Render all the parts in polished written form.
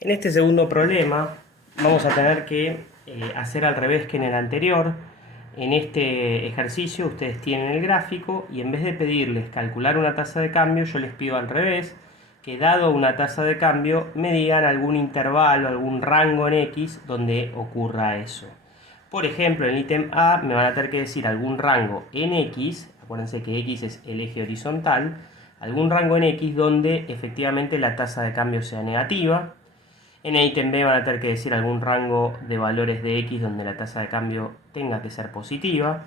En este segundo problema vamos a tener que hacer al revés que en el anterior. En este ejercicio ustedes tienen el gráfico y en vez de pedirles calcular una tasa de cambio, yo les pido al revés, que dado una tasa de cambio me digan algún intervalo, algún rango en X donde ocurra eso. Por ejemplo, en el ítem A me van a tener que decir algún rango en X, acuérdense que X es el eje horizontal, algún rango en X donde efectivamente la tasa de cambio sea negativa. En el ítem B van a tener que decir algún rango de valores de X donde la tasa de cambio tenga que ser positiva.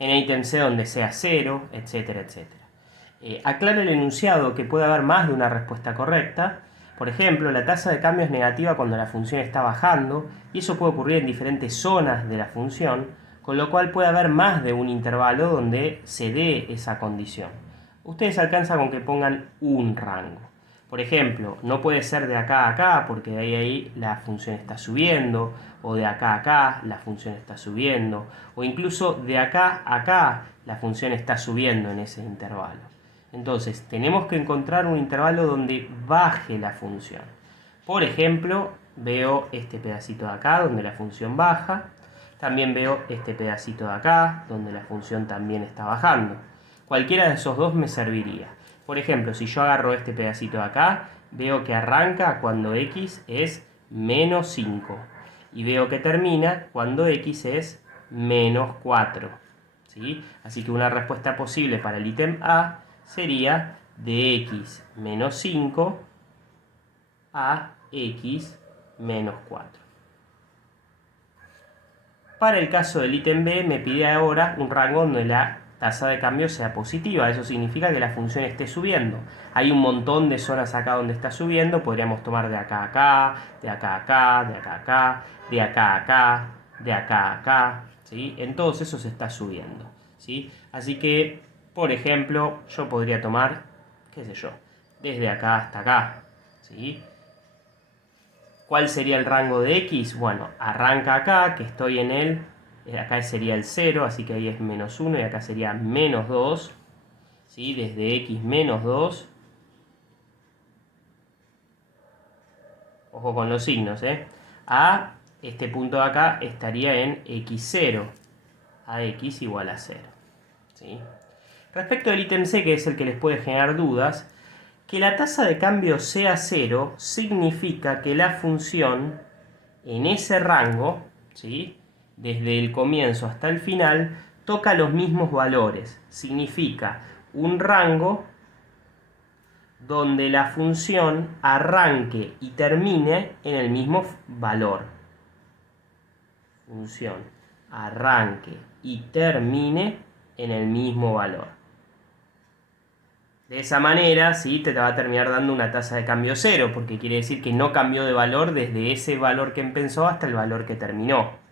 En el ítem C donde sea 0, etcétera, etcétera. Aclara el enunciado que puede haber más de una respuesta correcta. Por ejemplo, la tasa de cambio es negativa cuando la función está bajando, y eso puede ocurrir en diferentes zonas de la función, con lo cual puede haber más de un intervalo donde se dé esa condición. Ustedes alcanzan con que pongan un rango. Por ejemplo, no puede ser de acá a acá, porque de ahí a ahí la función está subiendo, o de acá a acá la función está subiendo, o incluso de acá a acá la función está subiendo en ese intervalo. Entonces, tenemos que encontrar un intervalo donde baje la función. Por ejemplo, veo este pedacito de acá, donde la función baja. También veo este pedacito de acá, donde la función también está bajando. Cualquiera de esos dos me serviría. Por ejemplo, si yo agarro este pedacito de acá, veo que arranca cuando X es menos 5. Y veo que termina cuando X es menos 4. ¿Sí? Así que una respuesta posible para el ítem A sería de X menos 5 a X menos 4. Para el caso del ítem B me pide ahora un rango donde la tasa de cambio sea positiva. Eso significa que la función esté subiendo. Hay un montón de zonas acá donde está subiendo. Podríamos tomar de acá a acá, de acá a acá, de acá a acá, de acá a acá, de acá a acá. ¿Sí? En todos esos está subiendo. ¿Sí? Así que, por ejemplo, yo podría tomar, qué sé yo, desde acá hasta acá. ¿Sí? ¿Cuál sería el rango de X? Bueno, arranca acá, que estoy en el... Acá sería el 0, así que ahí es menos 1, y acá sería menos 2. ¿Sí? Desde X menos 2. Ojo con los signos, ¿eh? A este punto de acá estaría en X0. A X igual a 0. ¿Sí? Respecto del ítem C, que es el que les puede generar dudas, que la tasa de cambio sea 0 significa que la función en ese rango, ¿sí?, desde el comienzo hasta el final, toca los mismos valores. Significa un rango donde la función arranque y termine en el mismo valor. Función arranque y termine en el mismo valor. De esa manera, ¿sí?, te va a terminar dando una tasa de cambio 0, porque quiere decir que no cambió de valor desde ese valor que empezó hasta el valor que terminó.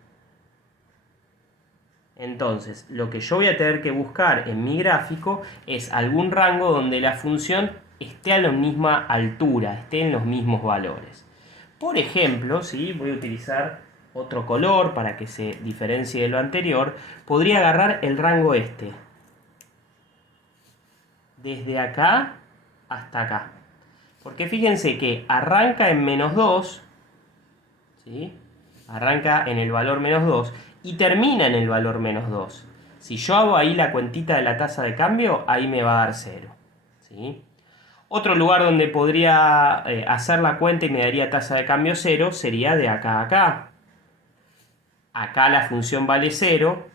Entonces, lo que yo voy a tener que buscar en mi gráfico es algún rango donde la función esté a la misma altura, esté en los mismos valores. Por ejemplo, ¿sí?, voy a utilizar otro color para que se diferencie de lo anterior. Podría agarrar el rango este, desde acá hasta acá. Porque fíjense que arranca en menos 2, ¿sí?, arranca en el valor menos 2 y termina en el valor menos 2. Si yo hago ahí la cuentita de la tasa de cambio, ahí me va a dar 0. ¿Sí? Otro lugar donde podría hacer la cuenta y me daría tasa de cambio 0 sería de acá a acá. Acá la función vale 0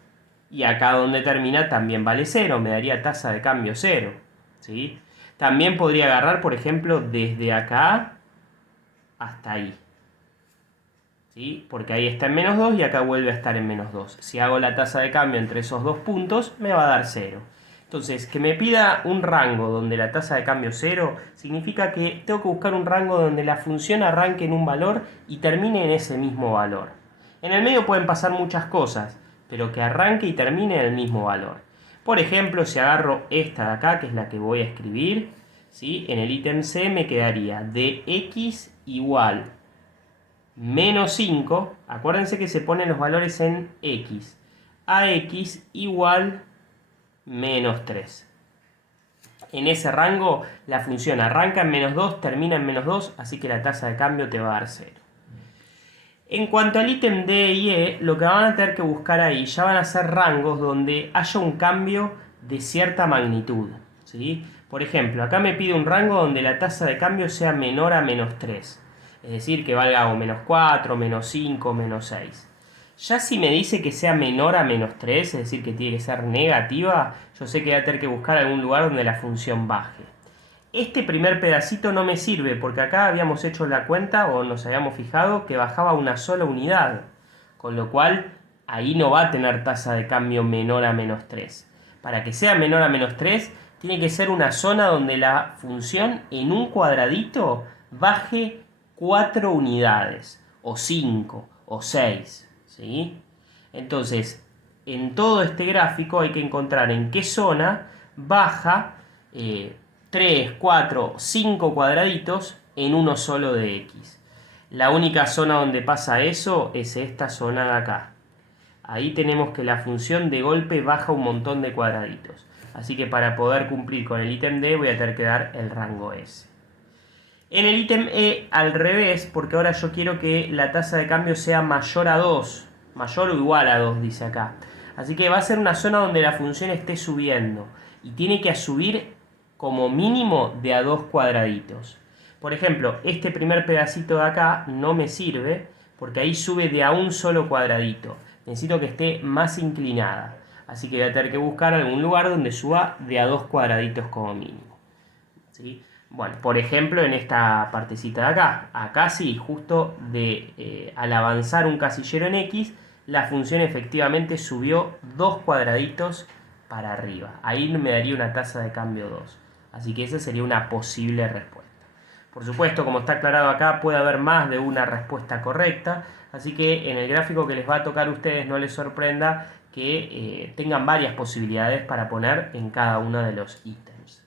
y acá donde termina también vale 0. Me daría tasa de cambio 0. ¿Sí? También podría agarrar, por ejemplo, desde acá hasta ahí. ¿Sí? Porque ahí está en menos 2 y acá vuelve a estar en menos 2. Si hago la tasa de cambio entre esos dos puntos, me va a dar 0. Entonces, que me pida un rango donde la tasa de cambio 0, significa que tengo que buscar un rango donde la función arranque en un valor y termine en ese mismo valor. En el medio pueden pasar muchas cosas, pero que arranque y termine en el mismo valor. Por ejemplo, si agarro esta de acá, que es la que voy a escribir, ¿sí?, en el ítem C me quedaría de X igual menos 5, acuérdense que se ponen los valores en X, a X igual menos 3. En ese rango la función arranca en -2, termina en -2, así que la tasa de cambio te va a dar 0. En cuanto al ítem D y E, lo que van a tener que buscar ahí ya van a ser rangos donde haya un cambio de cierta magnitud, ¿sí? Por ejemplo, acá me pide un rango donde la tasa de cambio sea menor a -3. Es decir, que valga o -4, -5, -6. Ya si me dice que sea menor a -3, es decir, que tiene que ser negativa, yo sé que voy a tener que buscar algún lugar donde la función baje. Este primer pedacito no me sirve porque acá habíamos hecho la cuenta o nos habíamos fijado que bajaba una sola unidad. Con lo cual ahí no va a tener tasa de cambio menor a -3. Para que sea menor a -3 tiene que ser una zona donde la función en un cuadradito baje 4 unidades, o 5, o 6. ¿Sí? Entonces, en todo este gráfico hay que encontrar en qué zona baja 3, 4, 5 cuadraditos en uno solo de X. La única zona donde pasa eso es esta zona de acá. Ahí tenemos que la función de golpe baja un montón de cuadraditos. Así que para poder cumplir con el ítem D voy a tener que dar el rango S. En el ítem E al revés, porque ahora yo quiero que la tasa de cambio sea mayor a 2. Mayor o igual a 2 dice acá. Así que va a ser una zona donde la función esté subiendo. Y tiene que subir como mínimo de a 2 cuadraditos. Por ejemplo, este primer pedacito de acá no me sirve porque ahí sube de a un solo cuadradito. Necesito que esté más inclinada. Así que voy a tener que buscar algún lugar donde suba de a 2 cuadraditos como mínimo. ¿Sí? Bueno, por ejemplo, en esta partecita de acá. Acá sí, justo al avanzar un casillero en X, la función efectivamente subió 2 cuadraditos para arriba. Ahí me daría una tasa de cambio 2. Así que esa sería una posible respuesta. Por supuesto, como está aclarado acá, puede haber más de una respuesta correcta. Así que en el gráfico que les va a tocar a ustedes no les sorprenda que tengan varias posibilidades para poner en cada uno de los ítems.